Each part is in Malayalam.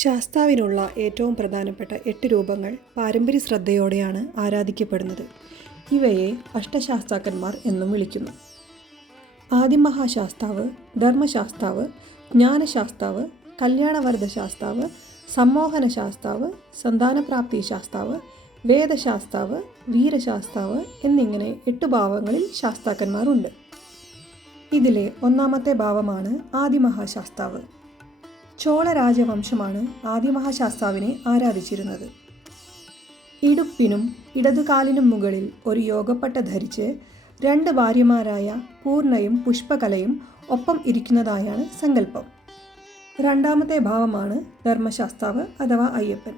ശാസ്താവിനുള്ള ഏറ്റവും പ്രധാനപ്പെട്ട 8 രൂപങ്ങൾ പാരമ്പര്യ ശ്രദ്ധയോടെയാണ് ആരാധിക്കപ്പെടുന്നത്. ഇവയെ അഷ്ടശാസ്താക്കന്മാർ എന്നും വിളിക്കുന്നു. ആദിമഹാശാസ്താവ്, ധർമ്മശാസ്താവ്, ജ്ഞാനശാസ്താവ്, കല്യാണവരദ ശാസ്താവ്, സമ്മോഹന ശാസ്താവ്, സന്താനപ്രാപ്തി ശാസ്താവ്, വേദശാസ്താവ്, വീരശാസ്താവ് എന്നിങ്ങനെ 8 ഭാവങ്ങളിൽ ശാസ്താക്കന്മാരുണ്ട്. ഇതിലെ ഒന്നാമത്തെ ഭാവമാണ് ആദിമഹാശാസ്താവ്. ചോള രാജവംശമാണ് ആദിമഹാശാസ്താവിനെ ആരാധിച്ചിരുന്നത്. ഇടുപ്പിനും ഇടതുകാലിനും മുകളിൽ ഒരു യോഗപ്പട്ട ധരിച്ച് 2 ഭാര്യമാരായ പൂർണ്ണയും പുഷ്പകലയും ഒപ്പം ഇരിക്കുന്നതായാണ് സങ്കല്പം. രണ്ടാമത്തെ ഭാവമാണ് ധർമ്മശാസ്താവ് അഥവാ അയ്യപ്പൻ.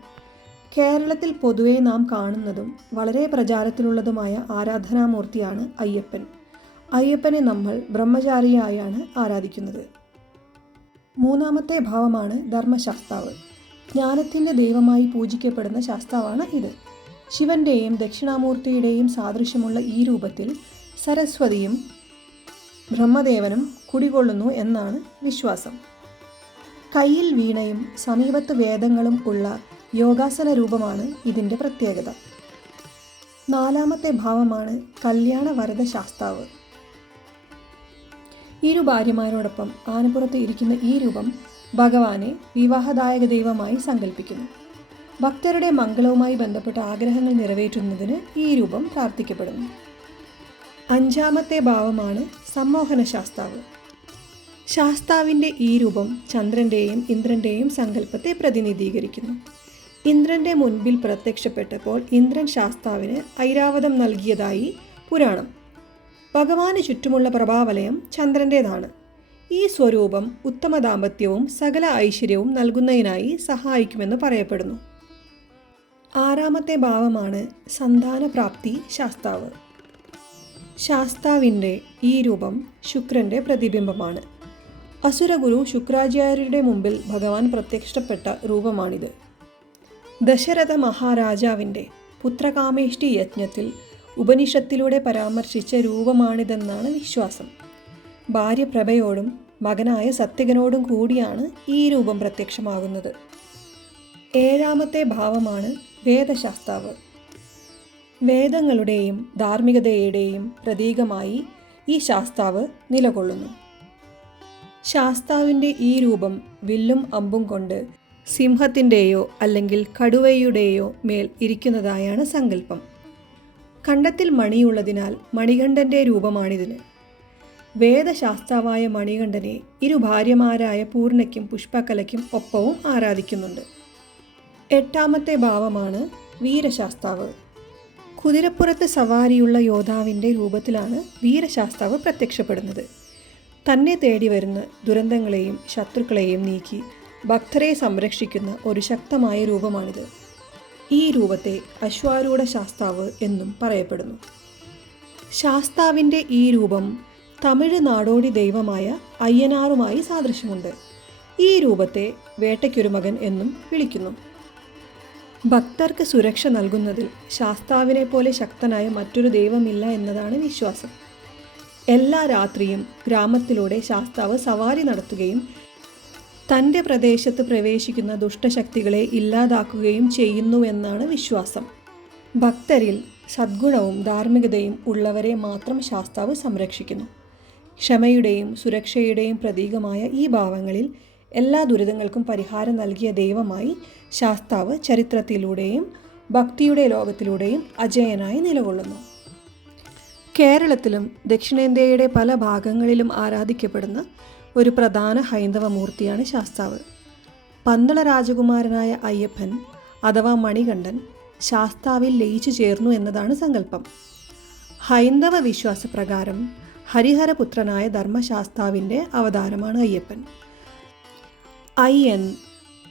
കേരളത്തിൽ പൊതുവെ നാം കാണുന്നതും വളരെ പ്രചാരത്തിലുള്ളതുമായ ആരാധനാമൂർത്തിയാണ് അയ്യപ്പൻ. അയ്യപ്പനെ നമ്മൾ ബ്രഹ്മചാരിയായാണ് ആരാധിക്കുന്നത്. മൂന്നാമത്തെ ഭാവമാണ് ധർമ്മശാസ്താവ്. ജ്ഞാനത്തിൻ്റെ ദൈവമായി പൂജിക്കപ്പെടുന്ന ശാസ്താവാണ് ഇത്. ശിവന്റെയും ദക്ഷിണാമൂർത്തിയുടെയും സാദൃശ്യമുള്ള ഈ രൂപത്തിൽ സരസ്വതിയും ബ്രഹ്മദേവനും കുടികൊള്ളുന്നു എന്നാണ് വിശ്വാസം. കയ്യിൽ വീണയും സമീപത്ത് വേദങ്ങളും ഉള്ള യോഗാസന രൂപമാണ് ഇതിൻ്റെ പ്രത്യേകത. നാലാമത്തെ ഭാവമാണ് കല്യാണവരദ ശാസ്താവ്. 2 ഭാര്യമാരോടൊപ്പം ആനപ്പുറത്ത് ഇരിക്കുന്ന ഈ രൂപം ഭഗവാനെ വിവാഹദായക ദൈവമായി സങ്കല്പിക്കുന്നു. ഭക്തരുടെ മംഗളവുമായി ബന്ധപ്പെട്ട ആഗ്രഹങ്ങൾ നിറവേറ്റുന്നതിന് ഈ രൂപം പ്രാർത്ഥിക്കപ്പെടുന്നു. അഞ്ചാമത്തെ ഭാവമാണ് സമ്മോഹന ശാസ്താവ്. ശാസ്താവിൻ്റെ ഈ രൂപം ചന്ദ്രൻ്റെയും ഇന്ദ്രൻ്റെയും സങ്കല്പത്തെ പ്രതിനിധീകരിക്കുന്നു. ഇന്ദ്രൻ്റെ മുൻപിൽ പ്രത്യക്ഷപ്പെട്ടപ്പോൾ ഇന്ദ്രൻ ശാസ്താവിന് ഐരാവതം നൽകിയതായി പുരാണം. ഭഗവാന് ചുറ്റുമുള്ള പ്രഭാവലയം ചന്ദ്രൻ്റേതാണ്. ഈ സ്വരൂപം ഉത്തമ ദാമ്പത്യവും സകല ഐശ്വര്യവും നൽകുന്നതിനായി സഹായിക്കുമെന്ന് പറയപ്പെടുന്നു. ആറാമത്തെ ഭാവമാണ് സന്താനപ്രാപ്തി ശാസ്താവ്. ശാസ്താവിൻ്റെ ഈ രൂപം ശുക്രൻ്റെ പ്രതിബിംബമാണ്. അസുരഗുരു ശുക്രാചാര്യരുടെ മുമ്പിൽ ഭഗവാൻ പ്രത്യക്ഷപ്പെട്ട രൂപമാണിത്. ദശരഥ മഹാരാജാവിൻ്റെ പുത്രകാമേഷ്ടി യജ്ഞത്തിൽ ഉപനിഷത്തിലൂടെ പരാമർശിച്ച രൂപമാണിതെന്നാണ് വിശ്വാസം. ഭാര്യ പ്രഭയോടും മകനായ സത്യകനോടും കൂടിയാണ് ഈ രൂപം പ്രത്യക്ഷമാകുന്നത്. ഏഴാമത്തെ ഭാവമാണ് വേദശാസ്താവ്. വേദങ്ങളുടെയും ധാർമ്മികതയുടെയും പ്രതീകമായി ഈ ശാസ്താവ് നിലകൊള്ളുന്നു. ശാസ്താവിൻ്റെ ഈ രൂപം വില്ലും അമ്പും കൊണ്ട് സിംഹത്തിൻ്റെയോ അല്ലെങ്കിൽ കടുവയുടെയോ മേൽ ഇരിക്കുന്നതായാണ് സങ്കല്പം. കണ്ടത്തിൽ മണിയുള്ളതിനാൽ മണികണ്ഠൻ്റെ രൂപമാണിതിന്. വേദശാസ്താവായ മണികണ്ഠനെ 2 ഭാര്യമാരായ പൂർണ്ണയ്ക്കും പുഷ്പകലയ്ക്കും ഒപ്പവും ആരാധിക്കുന്നുണ്ട്. എട്ടാമത്തെ ഭാവമാണ് വീരശാസ്താവ്. കുതിരപ്പുറത്ത് സവാരിയുള്ള യോദ്ധാവിൻ്റെ രൂപത്തിലാണ് വീരശാസ്താവ് പ്രത്യക്ഷപ്പെടുന്നത്. തന്നെ തേടി വരുന്ന ദുരന്തങ്ങളെയും ശത്രുക്കളെയും നീക്കി ഭക്തരെ സംരക്ഷിക്കുന്ന ഒരു ശക്തമായ രൂപമാണിത്. ഈ രൂപത്തെ അശ്വാരൂഢ ശാസ്താവ് എന്നും പറയപ്പെടുന്നു. ശാസ്താവിൻ്റെ ഈ രൂപം തമിഴ് നാടോടി ദൈവമായ അയ്യനാറുമായി സാദൃശ്യമുണ്ട്. ഈ രൂപത്തെ വേട്ടയ്ക്കൊരു മകൻ എന്നും വിളിക്കുന്നു. ഭക്തർക്ക് സുരക്ഷ നൽകുന്നതിൽ ശാസ്താവിനെ പോലെ ശക്തനായ മറ്റൊരു ദൈവമില്ല എന്നതാണ് വിശ്വാസം. എല്ലാ രാത്രിയും ഗ്രാമത്തിലൂടെ ശാസ്താവ് സവാരി നടത്തുകയും തൻ്റെ പ്രദേശത്ത് പ്രവേശിക്കുന്ന ദുഷ്ടശക്തികളെ ഇല്ലാതാക്കുകയും ചെയ്യുന്നുവെന്നാണ് വിശ്വാസം. ഭക്തരിൽ സദ്ഗുണവും ധാർമ്മികതയും ഉള്ളവരെ മാത്രം ശാസ്താവ് സംരക്ഷിക്കുന്നു. ക്ഷമയുടെയും സുരക്ഷയുടെയും പ്രതീകമായ ഈ ഭാവങ്ങളിൽ എല്ലാ ദുരിതങ്ങൾക്കും പരിഹാരം നൽകിയ ദൈവമായി ശാസ്താവ് ചരിത്രത്തിലൂടെയും ഭക്തിയുടെ ലോകത്തിലൂടെയും അജേയനായി നിലകൊള്ളുന്നു. കേരളത്തിലും ദക്ഷിണേന്ത്യയുടെ പല ഭാഗങ്ങളിലും ആരാധിക്കപ്പെടുന്ന ഒരു പ്രധാന ഹൈന്ദവ മൂർത്തിയാണ് ശാസ്താവ്. പന്തള രാജകുമാരനായ അയ്യപ്പൻ അഥവാ മണികണ്ഠൻ ശാസ്താവിൽ ലയിച്ചു ചേർന്നു എന്നതാണ് സങ്കല്പം. ഹൈന്ദവ വിശ്വാസപ്രകാരം ഹരിഹരപുത്രനായ ധർമ്മശാസ്താവിൻ്റെ അവതാരമാണ് അയ്യപ്പൻ. അയ്യൻ,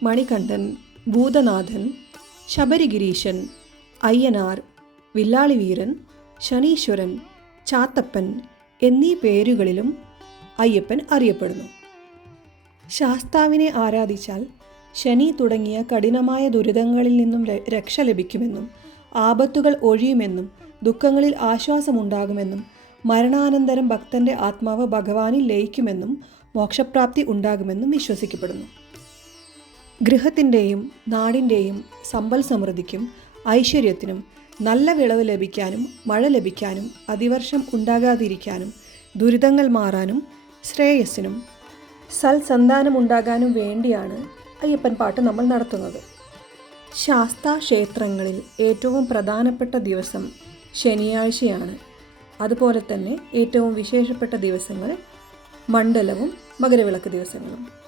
മണികണ്ഠൻ, ഭൂതനാഥൻ, ശബരിഗിരീശൻ, അയ്യനാർ, വില്ലാളിവീരൻ, ശനീശ്വരൻ, ചാത്തപ്പൻ എന്നീ പേരുകളിലും അയ്യപ്പൻ അറിയപ്പെടുന്നു. ശാസ്താവിനെ ആരാധിച്ചാൽ ശനി തുടങ്ങിയ കഠിനമായ ദുരിതങ്ങളിൽ നിന്നും രക്ഷ ലഭിക്കുമെന്നും ആപത്തുകൾ ഒഴിയുമെന്നും ദുഃഖങ്ങളിൽ ആശ്വാസമുണ്ടാകുമെന്നും മരണാനന്തരം ഭക്തൻ്റെ ആത്മാവ് ഭഗവാനിൽ ലയിക്കുമെന്നും മോക്ഷപ്രാപ്തി ഉണ്ടാകുമെന്നും വിശ്വസിക്കപ്പെടുന്നു. ഗൃഹത്തിൻ്റെയും നാടിൻ്റെയും സമ്പൽ സമൃദ്ധിക്കും ഐശ്വര്യത്തിനും നല്ല വിളവ് ലഭിക്കാനും മഴ ലഭിക്കാനും അതിവർഷം ഉണ്ടാകാതിരിക്കാനും ദുരിതങ്ങൾ മാറാനും ശ്രേയസ്സിനും സൽസന്താനമുണ്ടാകാനും വേണ്ടിയാണ് അയ്യപ്പൻ പാട്ട് നമ്മൾ നടത്തുന്നത്. ശാസ്താ ക്ഷേത്രങ്ങളിൽ ഏറ്റവും പ്രധാനപ്പെട്ട ദിവസം ശനിയാഴ്ചയാണ്. അതുപോലെ തന്നെ ഏറ്റവും വിശേഷപ്പെട്ട ദിവസങ്ങൾ മണ്ഡലവും മകരവിളക്ക് ദിവസങ്ങളും.